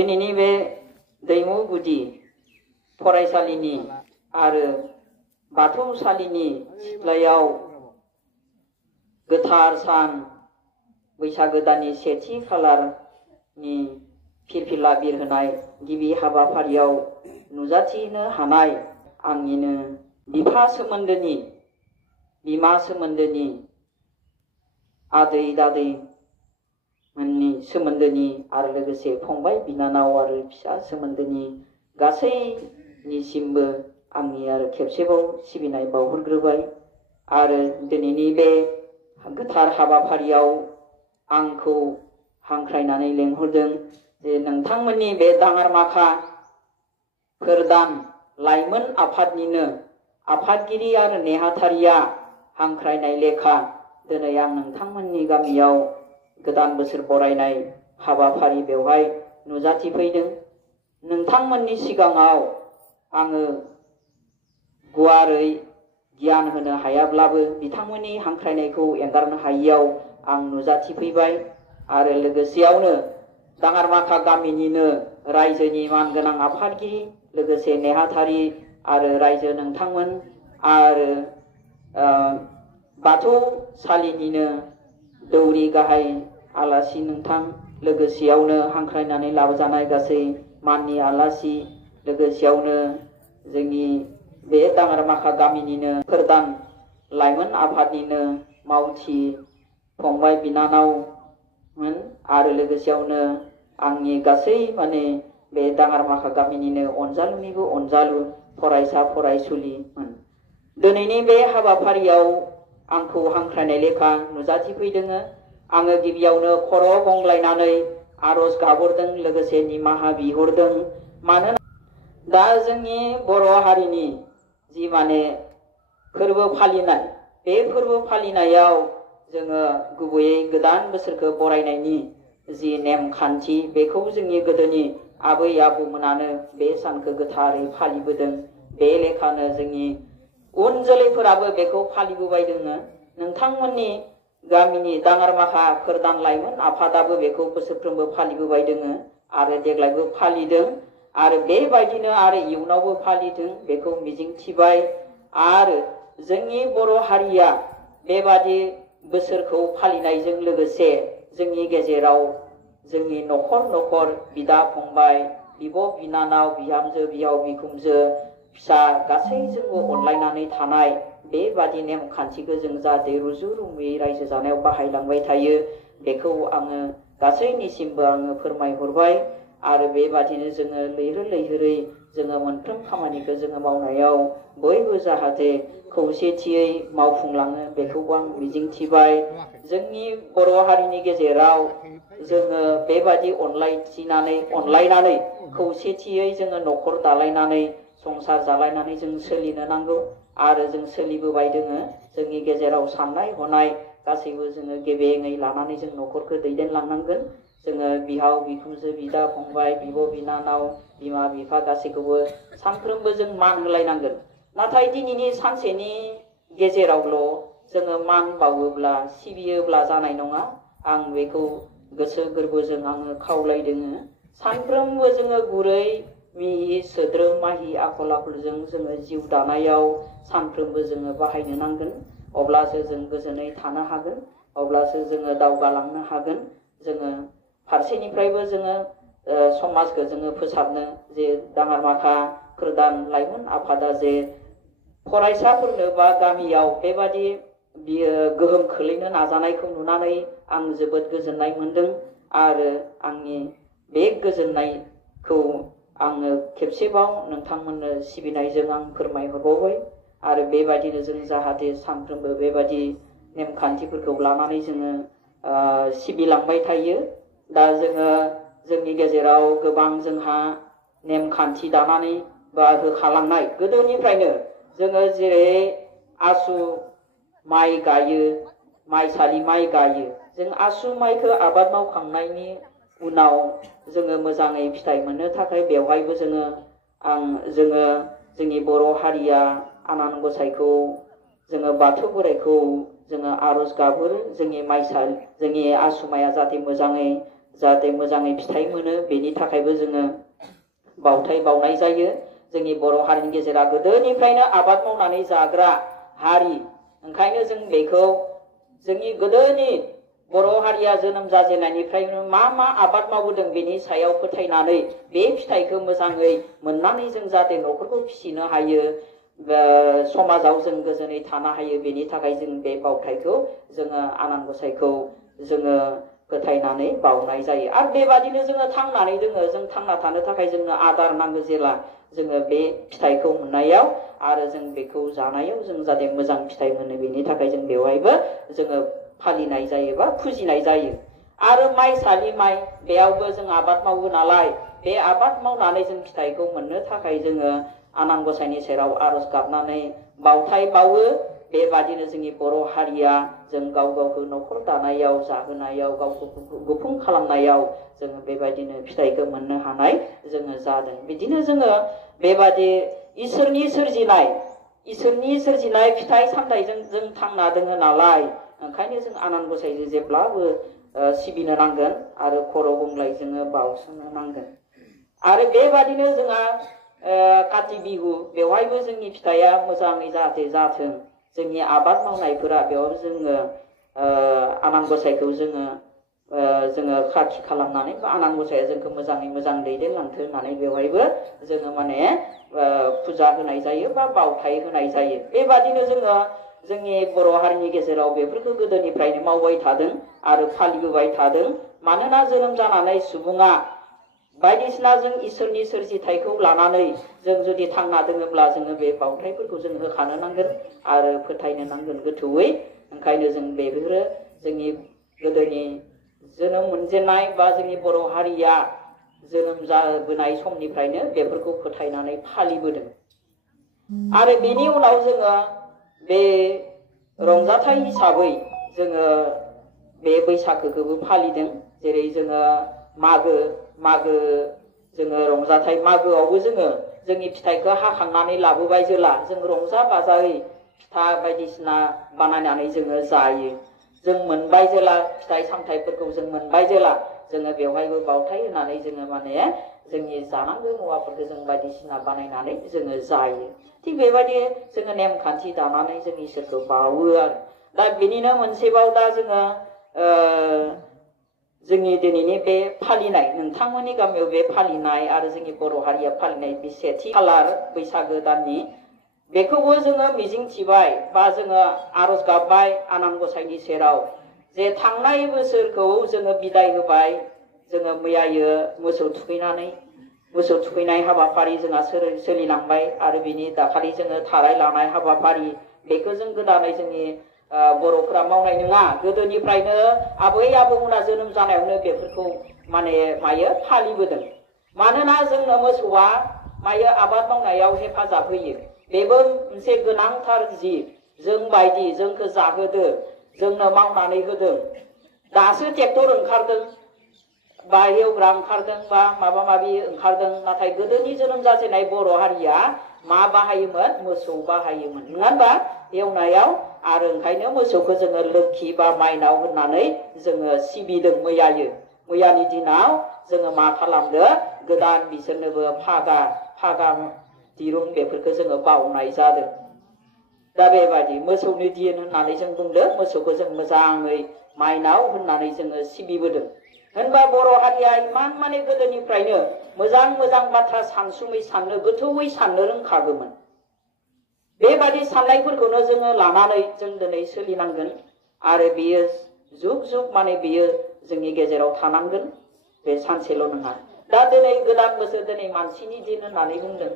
दिनैनि बे दैमु गुदि फरायसालिनि आरो बाथौसालिनि सिथ्लायाव गोथार सान बैसागो दाननि सेथि खालारनि फिरफिला बिरहोनाय गिबि हाबाफारियाव नुजाथिनो हानाय आंनिनो बिफा सोमोन्दोनि बिमा सोमोन्दोनि आदै दादै मोननि सोमोन्दोनि आरो लोगोसे फंबाय बिनानाव आरो फिसा सोमोन्दोनि गासैनिसिमबो आंनि आरो खेबसेबाव सिबिनाय बावहरग्रोबाय। आरो दिनैनि बे गोथार हाबाफारियाव आंखौ हांख्रायनानै लेंहरदों जे नोंथांमोननि बे दाङारमाखा फोरदान लाइमोन आफादनिनो आफादगिरि आरो नेहाथारिया हांख्रायनाय लेखा दिनै आं नोंथांमोननि गामियाव गोदान बोसोर बरायनाय हाबाफारि बेवहाय नुजाथिफैदों। नोंथांमोननि सिगाङाव आङो गुवारै गियान होनो हायाब्लाबो बिथांमोननि हांख्रायनायखौ एंगारनो हायियाव आं नुजाथिफैबाय। आरो लोगोसेयावनो दाङारमाखा गामिनिनो रायजोनि मानगोनां आफादगिरि लोगोसे नेहाथारि आरो रायजो नोंथांमोन आरो बाथौसालिनिनो दौरि गाहाय आलासि नोंथां लोगोसेयावनो हांख्रायनानै लाबोजानाय गासै माननि आलासि लोगोसेयावनो जोंनि बे दाङारमाखा गामिनिनो फोरदान लाइमोन आफादनिनो मावथि फंबाय बिनानावमोन आरो लोगोसेयावनो आंनि गासै माने बे दाङारमाखा गामिनिनो अनजालुनिबो अनजालु फरायसा फरायसुलिमोन। दिनैनि बे हाबाफारियाव आंखौ हांख्रायनाय लेखा नुजाथिफैदों। आङो गिबियावनो खर' गंग्लायनानै आरज गाबहरदों लोगोसे निमाहा बिहरदों। मानोना दा जोंनि बर' हारिनि जि माने फोरबो फालिनाय बे फोरबो फालिनायाव जोङो गुबैयै गोदान बोसोरखौ बरायनायनि जि नेमखान्थि बेखौ जोंनि गोदोनि आबै आबौमोनानो बे सानखौ गोथारै फालिबोदों। बे लेखानो जोंनि उन जोलैफोराबो बेखौ फालिबोबाय दोङो। नोंथांमोननि गामिनि दाङारमाखा फोरदान लाइमोन आफादाबो बेखौ बोसोरफ्रोमबो फालिबोबाय दोङो आरो देग्लायबो फालिदों आरो बेबायदिनो आरो इयुनावबो फालिदों बेखौ मिजिंथिबाय। आरो जोंनि बर' हारिया बेबादि बोसोरखौ फालिनायजों लोगोसे जोंनि गेजेराव जोंनि न'खर न'खर बिदा फंबाय बिब' बिनानाव बिहामजो बिहाव बिखुनजो फिसा गासैजोंबो अनलायनानै थानाय बेबादि नेमखान्थिखौ जों जाहाथे रुजु रुमुयै रायजो जानायाव बाहायलांबाय थायो बेखौ आङो गासैनिसिमबो आङो फोरमायहरबाय। आरो बेबादिनो जोङो लैहोर लैहोरै जोङो मोनफ्रोम खामानिखौ जोङो मावनायाव बयबो जाहाथे खौसेथियै मावफुंलाङो बेखौबो आं मिजिंथिबाय। जोंनि बर' हारिनि गेजेराव जोङो बेबादि अनलायनानै खौसेथियै जोङो न'खर दालायनानै संसार जालायनानै जों सोलिनो नांगौ आरो जों सोलिबोबाय दोङो। जोंनि गेजेराव साननाय हनाय गासैबो जोङो गेबेङै लानानै जों न'खरखौ दैदेनलांनांगोन। जोङो बिहाव बिखुनजो बिदा फंबाय बिब' बिनानाव बिमा बिफा गासैखौबो सानफ्रोमबो जों मान होलायनांगोन। नाथाय दिनैनि सानसेनि गेजेरावल' जोङो मान बावोब्ला सिबियोब्ला जानाय नङा। आं बेखौ गोसो गोरबोजों आङो खावलायदों। सानफ्रोमबो जोङो गुरै मिहि सोद्रोम माहि आखल आखुजों जोङो जिउ दानायाव सानफ्रोमबो जोङो बाहायनो नांगोन। अब्लासो जों गोजोनै थानो हागोन, अब्लासो जोङो दावगालांनो हागोन। जोङो फारसेनिफ्रायबो जोङो समाजखौ जोङो फोसाबनो जे दाङारमाखा फोरदान लाइमोन आफादा जे फरायसाफोरनो बा गामियाव बेबादि बियो गोहोम खोलैनो नाजानायखौ नुनानै आं जोबोद गोजोननाय मोनदों। आरो आंनि बे गोजोननायखौ आङो खेबसेबाव नोंथांमोननो सिबिनायजों आं फोरमायहरबावबाय। आरो बेबायदिनो जों जाहाथे सानफ्रोमबो बेबायदि नेमखान्थिफोरखौ लानानै जोङो सिबिलांबाय थायो। दा जोङो जोंनि गेजेराव गोबां जोंहा नेमखान्थि दानानै बा होखालांनाय गोदोनिफ्रायनो जोङो जेरै आसु माइ गायो, माइसालि माइ गायो। जों आसु माइखौ आबाद मावखांनायनि उनाव जोङो मोजाङै फिथाइ मोननो थाखाय बेवहायबो जोङो जोंनि बर' हारिया आनान गसाइखौ जोङो बाथौ बोराइखौ जोङो आरज गाबहरो जोंनि आसु माइया जाहाथे मोजाङै जाहाथे मोजाङै फिथाइ मोनो बेनि थाखायबो जोङो बावथाय बावनाय जायो। जोंनि बर' हारिनि गेजेराव गोदोनिफ्रायनो आबाद मावनानै जाग्रा हारि, ओंखायनो जों बेखौ जोंनि गोदोनि बर' हारिया जोनोम जाजेननायनिफ्रायनो मा मा आबाद मावबोदों बेनि सायाव फोथायनानै बे फिथाइखौ मोजाङै मोननानै जों जाहाथे न'खरखौ फिसिनो हायो, समाजाव जों गोजोनै थानो हायो, बेनि थाखाय जों बे बावथायखौ जोङो आनान गसाइखौ जोङो फोथायनानै बावनाय जायो। आरो बेबादिनो जोङो थांनानै दोङो, जों थांना थानो थाखाय जोंनो आदार नांगौ जेला जोङो बे फिथाइखौ मोननायाव आरो जों बेखौ जानायाव जों जाहाथे मोजां फिथाइ मोनो बेनि थाखाय जों बेवहायबो जोङो फालिनाय जायो बा फुजिनाय जायो। आरो माइसालि माइ, बेयावबो जों आबाद मावो नालाय, बे आबाद मावनानै जों फिथाइखौ मोननो थाखाय जोङो आनान गसाइनि सेराव आरज गाबनानै बावथाय बावो। बेबादिनो जोंनि बर' हारिया जों गाव गावखौ न'खर दानायाव, जाहोनायाव, गावखौ गुफुं खालामनायाव जोङो बेबायदिनो फिथाइखौ मोननो हानाय जोङो जादों। बिदिनो जोङो बेबादि इसोरनि सोरजिनाय फिथाइ सामथाइजों जों थांना दोङो नालाय, ओंखायनो जों आनान गसाइजों जेब्लाबो सिबिनो नांगोन आरो खर' गंग्लाय जोङो बावसोमनो नांगोन। आरो बेबादिनो जोंहा काति बिहु, बेवहायबो जोंनि फिथाइया मोजाङै जाहाथे जाथों, जोंनि आबाद मावनायफोरा, बेयाव जोङो आनान गसाइखौ जोङो खाथि खालामनानै बा आनान गसाइया जोंखौ मोजाङै मोजां दैदेनलांथों होननानै बेवहायबो जोङो माने फुजा होनाय जायो बा बावथाय होनाय जायो। बेबादिनो जोङो जोंनि बर' हारिनि गेजेराव बेफोरखौ गोदोनिफ्रायनो मावबाय थादों आरो फालिबोबाय थादों। मानोना जोनोम जानानै सुबुङा बायदिसिना जों इसोरनि सोरजिथायखौ लानानै जों जुदि थांना दोङोब्ला जोङो बे बावथायफोरखौ जों होखानो नांगोन आरो फोथायनो नांगोन गोथौयै। ओंखायनो जों बेफोरो जोंनि गोदोनि जोनोम मोनजेननाय बा जोंनि बर' हारिया जोनोम जाबोनाय समनिफ्रायनो बेफोरखौ फोथायनानै फालिबोदों। आरो बेनि उनाव जोङो बे रंजाथाइ हिसाबै जोङो बे बैसागोखौबो फालिदों। जेरै जोङो मागो जोङो रंजाथाइ मागोआवबो जोङो जोंनि फिथाइखौ हाखांनानै लाबोबाय जेला जों रंजा बाजायै फिथा बायदिसिना बानायनानै जोङो जायो। जों मोनबाय जेला फिथाइ सामथाइफोरखौ जों मोनबाय जेला जोङो बेवहायबो बावथाय होनानै जोङो माने जोंनि जानांगौ मुवाफोरखौ जों बायदिसिना बानायनानै जोङो जायो। थिग बेबायदि जोङो नेमखान्थि दानानै जों इसोरखौ बावो आरो। दा बेनिनो मोनसेबाव दा जोङो जोंनि दिनैनि बे फालिनाय, नोंथांमोननि गामियाव बे फालिनाय आरो जोंनि बर' हारिया फालिनाय बे सेथि खालार बैसागो दाननि, बेखौबो जोङो मिजिंथिबाय बा जोङो आरज गाबबाय आनान गसाइनि सेराव जे थांनाय बोसोरखौ जोङो बिदाय होबाय। जोङो मैयायो मोसौ थुखैनाय हाबाफारि जोंहा सोलिलांबाय आरो बिनि दाखालि जोङो थाराय लानाय हाबाफारि, बेखौ जों गोदानै जोंनि बर'फोरा मावनाय नङा। गोदोनिफ्रायनो आबै आबौमोना जोनोम जानायावनो बेफोरखौ फालिबोदों। मानोना जोंनो मोसौआ आबाद मावनायाव हेफाजाब होयो। बेबो मोनसे गोनांथार जिब, जों बायदि जोंखौ जाहोदो, जोंनो मावनानै होदों। दासो ट्रेक्टर ओंखारदों बा एवग्रा ओंखारदों बा माबा माबि ओंखारदों, नाथाय गोदोनि जोनोम जाजेननाय बर' हारिया मा बाहायोमोन? मोसौ बाहायोमोन, नङा होनबा एवनायाव। आरो ओंखायनो मोसौखौ जोङो लोखि बा माइनाव होननानै जोङो सिबिदों। मैयानि दिनाव जोङो मा खालामदो? गोदान बिसोरनोबो फागा दिरुं बेफोरखौ जोङो बावनाय जादों। दा बेबायदि मोसौनि दिन होननानै जों बुंदों, मोसौखौ जों मोजाङै माइनाव होननानै जोङो सिबिबोदों। होनबा बर' हारिया इमान माने गोदोनिफ्रायनो मोजां मोजां बाथ्रा साननो गोथौयै साननो रोंखागौमोन। बेबादि साननायफोरखौनो जोङो लानानै जों दिनै सोलिनांगोन आरो बियो जुग जुग माने बियो जोंनि गेजेराव थानांगोन। बे सानसेल' नङा। दा दिनै गोदान बोसोर, दिनै मानसिनि दिन होननानै बुंदों।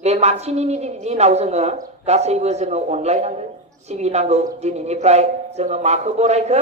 बे मानसिनि दिनाव जोङो गासैबो जोङो अनलायनांगौ, सिबिनांगौ। दिनैनिफ्राय जोङो माखौ बरायखो?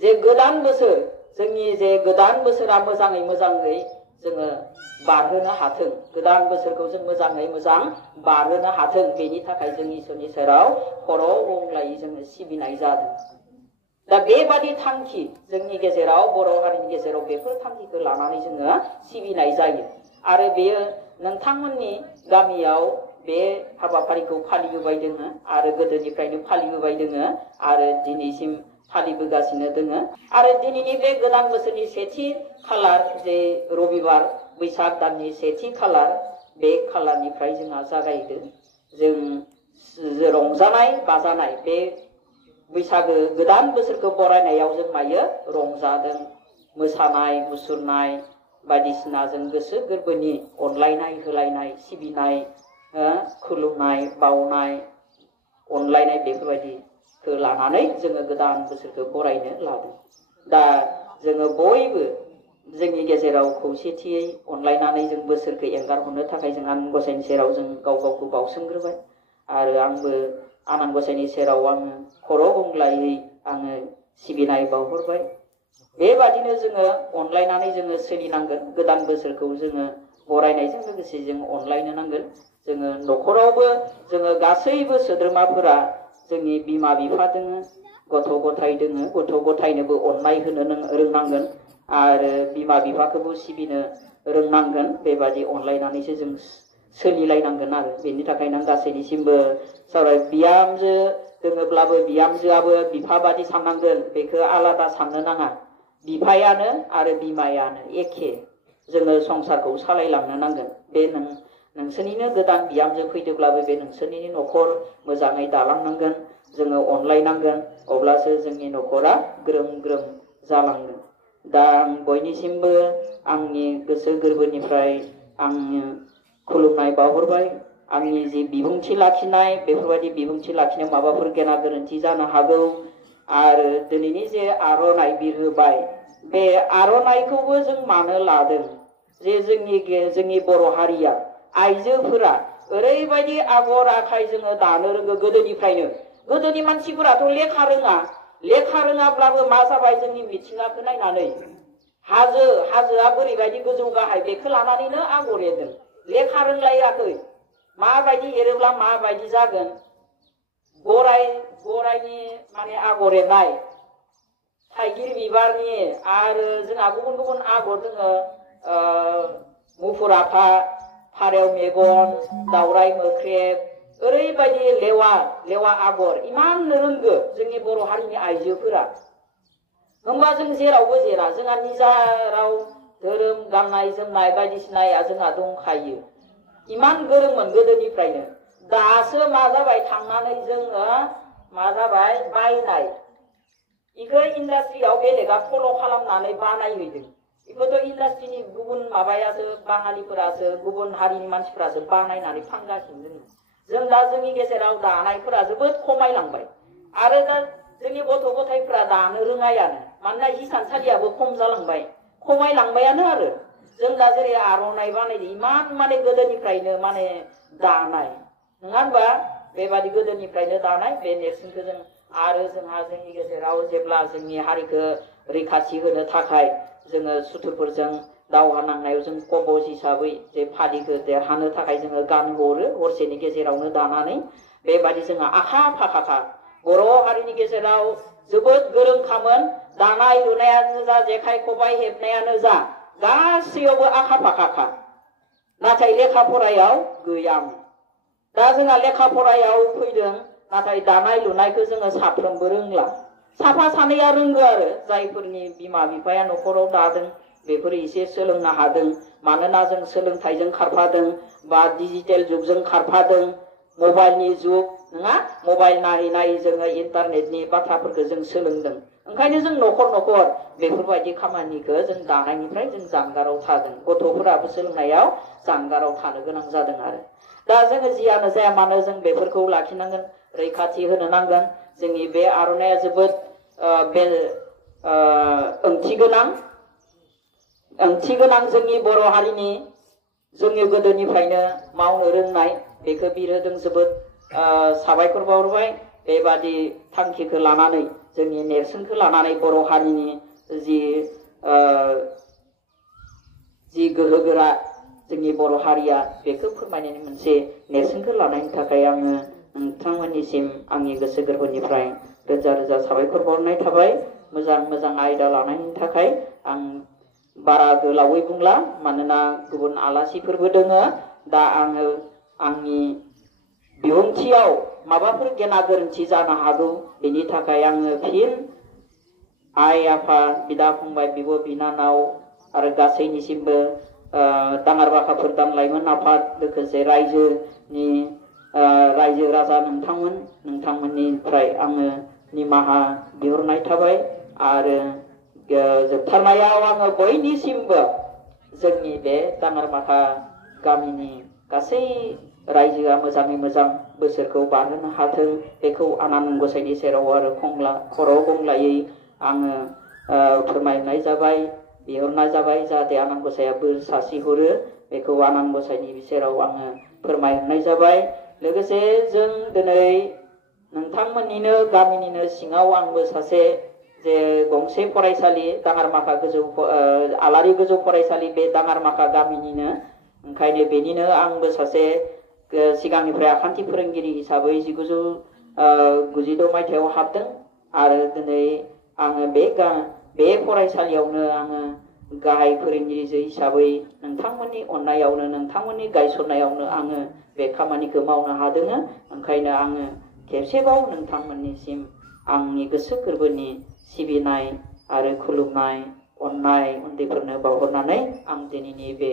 जे गोदान बोसोर, जोंनि जे गोदान बोसोरा मोजाङै जोङो बारहोनो हाथों, गोदान बोसोरखौ जों मोजाङै मोजां बारहोनो हाथों, बेनि थाखाय जों इसोरनि सेराव खर' गंग्लायै जोङो सिबिनाय जादों। दा बेबादि थांखि जोंनि गेजेराव, बर' हारिनि गेजेराव बेफोर थांखिखौ लानानै जोङो सिबिनाय जायो। आरो बेयो नोंथांमोननि गामियाव बे हाबाफारिखौ फालिबोबाय दोङो आरो गोदोनिफ्रायनो फालिबोबाय दोङो आरो दिनैसिम फालिबोगासिनो दोङो आरो दिनैनि बे गोदान बोसोरनि सेथि खालार जे रबिबार बैसाग दाननि सेथि खालार बे खालारनिफ्राय जोंहा जागायदों जों रंजानाय बाजानाय बे बैसागो गोदान बोसोरखौ बरायनायाव जों मायो रंजादों मोसानाय मुसुरनाय बायदिसिना जों गोसो गोरबोनि अनलायनाय होलायनाय सिबिनाय खुलुमनाय बावनाय अनलायनाय बेफोरबायदिखौ लानानै जोङो गोदान बोसोरखौ बरायनो लादों दा जोङो बयबो जोंनि गेजेराव खौसेथियै अनलायनानै जों बोसोरखौ एंगारहरनो थाखाय जों आनान गसाइनि सेराव जों गाव गावखौ बावसोमग्रोबाय आरो आंबो आनान गसाइनि सेराव आङो खर' गंग्लायै आङो सिबिनाय बावहरबाय बेबादिनो जोङो अनलायनानै जोङो सोलिनांगोन गोदान बोसोरखौ जोङो बरायनायजों लोगोसे जों अनलायनो नांगोन जोङो न'खरावबो जोङो गासैबो सोद्रोमाफोरा जोंनि बिमा बिफा दोङो गथ' गथाय दोङो गथ' गथायनोबो अननाय होनो रोंनांगोन आरो बिमा बिफाखौबो सिबिनो रोंनांगोन बेबादि अनलायनानैसो जों सोलिलायनांगोन आरो बेनि थाखायनो गासैनिसिमबो सावराय बिहामजो दोङोब्लाबो बिहामजोआबो बिफा बादि साननांगोन बेखौ आलादा साननो नाङा बिफायानो आरो बिमायानो एखे जोङो संसारखौ सालायलांनो नांगोन बे नोंसोरनिनो गोदान बिहामजो फैदोंब्लाबो बे नोंसोरनिनो न'खर मोजाङै दालांनांगोन जोङो अनलायनांगोन अब्लासो जोंनि न'खरा ग्रोम ग्रोम जालांगोन दा आं बयनिसिमबो आंनि गोसो गोरबोनिफ्राय आङो खुलुमनाय बावहरबाय आंनि जि बिबुंथि लाखिनाय बेफोरबायदि बिबुंथि लाखिनायाव माबाफोर गेना गोरोन्थि जानो हागौ आरो दिनैनि जे आर'नाइ बिरहोबाय बे आर'नाइखौबो जों मानो लादों जे जोंनि बर' हारिया आइजोफोरा ओरैबायदि आगर आखाइ जोङो दानो रोङो गोदोनि मानसिफोराथ' लेखा रोङाब्लाबो मा जाबाय जोंनि मिथिंगाखौ नायनानै हाजोआ बोरैबायदि गोजौ गाहाय बेखौ लानानैनो आगर एरदों लेखा रोंलायाखै माबायदि एरोब्ला माबायदि जागोन गरायनि माने आगर एरनाय थाइगिर बिबारनि आरो जोंहा गुबुन गुबुन आगर दोङो मुफुर आफा फारौ मेगन दावराइ मोख्रेब ओरैबायदि लेवा आगर इमान रोंगो जोंनि बर' हारिनि आइजोफोरा होमबा जों जेरावबो जेरा जोंहा निजा राव धोरोम गाननाय जोमनाय बायदिसिनाया जोंहा दंखायो इमान गोरोंमोन गोदोनिफ्रायनो दासो मा जाबाय थांनानै जोङो मा जाबाय बायनाय इखौ इन्डास्ट्रियाव बेलेगा फल' खालामनानै बानायहैदों बेखौथ' इन्डास्ट्रिनि गुबुन माबायासो बाङालिफोरासो गुबुन हारिनि मानसिफोरासो बानायनानै फानगासिनो दङ जों दा जोंनि गेजेराव दानायफोरा जोबोद खमायलांबाय आरो दा जोंनि गथ' गथायफ्रा दानो रोङायानो मानोना हिसानसालियाबो खम जालांबाय खमायलांबायानो आरो जों दा जेरै आर'नाइ बानायदों इमान माने गोदोनिफ्रायनो माने दानाय नङा होनबा बेबादि गोदोनिफ्रायनो दानाय बे नेरसोनखौ जों आरो जोंहा जोंनि गेजेराव जेब्ला जोंनि हारिखौ रैखाथि होनो थाखाय जोङो सुथुरफोरजों दावहा नांनायाव जों कबज हिसाबै जे फालिखौ देरहानो थाखाय जोङो गानहरो हरसेनि गेजेरावनो दानानै बेबादि जोंहा आखा फाखाखा बर' हारिनि गेजेराव जोबोद गोरोंखामोन दानाय लुनायानो जा जेखाइ खबाइ हेबनायानो जा गासैयावबो आखा फाखाखा नाथाय लेखा फरायाव गैयामोन दा जोंहा लेखा फरायाव फैदों नाथाय दानाय लुनायखौ जोङो साफ्रोमबो रोंला साफा सानैया रोंगो आरो जायफोरनि बिमा बिफाया न'खराव दादों बेफोर एसे सोलोंनो हादों मानोना जों सोलोंथाइजों खारफादों बा डिजिटेल जुगजों खारफादों मबाइलनि जुग नङा मबाइल नायै नायै जोङो इन्टारनेटनि बाथ्राफोरखौ जों सोलोंदों ओंखायनो जों न'खर बेफोरबायदि खामानिखौ जों दानायनिफ्राय जों जानगाराव थादों गथ'फोराबो सोलोंनायाव जानगाराव थानो गोनां जादों आरो दा जोङो जियानो जाया मानो जों बेफोरखौ लाखिनांगोन रैखाथि होनो नांगोन जोंनि बे आर'नाइया जोबोद ओंथि गोनां जोंनि बर' हारिनि जोंनि गोदोनिफ्रायनो मावनो रोंनाय बेखौ बिरहोदों जोबोद साबायखर बावहरबाय बेबादि थांखिखौ लानानै जोंनि नेरसोनखौ लानानै बर' हारिनि जि गोहोगोरा जोंनि बर' हारिया बेखौ फोरमायनायनि मोनसे नेरसोनखौ लानायनि थाखाय आङो नोंथांमोननिसिम आंनि गोसो गोरबोनिफ्राय रोजा रोजा साबायखर बावनाय थाबाय मोजां आयदा लानायनि थाखाय आं बारा गोलावै बुंला मानोना गुबुन आलासिफोरबो दोङो दा आङो आंनि बिबुंथियाव माबाफोर गेना गोरोन्थि जानो हागौ बेनि थाखाय आङो फिन आइ आफा बिदा फंबाय बिब' बिनानाव आरो गासैनिसिमबो दाङार बाखाफोर दानलाइमोन आफाद लोगोसे रायजोनि रायजो राजा नोंथांमोननिफ्राय आङो निमाहा बिहरनाय थाबाय आरो जोबथारनायाव आङो बयनिसिमबो जोंनि बे दाङारमाखा गामिनि गासै रायजोआ मोजाङै मोजां बोसोरखौ बारहोनो हाथों बेखौ आनान गसाइनि सेराव आरो खर' गंग्लायै आङो फोरमायनाय जाबाय बिहरनाय जाबाय जाहाथे आनान गसाइया बोर सारस्रिहरो बेखौ आनान गसाइनि सेराव आङो फोरमायहरनाय जाबाय। लोगोसे जों दिनै नोंथांमोननिनो गामिनिनो सिङाव आंबो सासे जे गंसे फरायसालि दाङारमाखा गोजौ आलारि गोजौ फरायसालि बे दाङारमाखा गामिनिनो ओंखायनो बेनिनो आंबो सासे सिगांनिफ्राय आखान्थि फोरोंगिरि हिसाबै 1992 मायथाइयाव हाबदों आरो दिनै आङो बे फरायसालियावनो आङो गाहाय फोरोंगिरि हिसाबै नोंथांमोननि अननायावनो नोंथांमोननि गायसननायावनो आङो बे खामानिखौ मावनो हादों। ओंखायनो आङो खेबसेबाव नोंथांमोननिसिम आंनि गोसो गोरबोनि सिबिनाय आरो खुलुमनाय अननाय उन्दैफोरनो बावहरनानै आं दिनैनि बे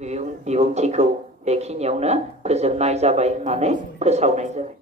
बिबुंथिखौ बेखिनियावनो फोजोबनाय जाबाय होननानै फोसावनाय जाबाय।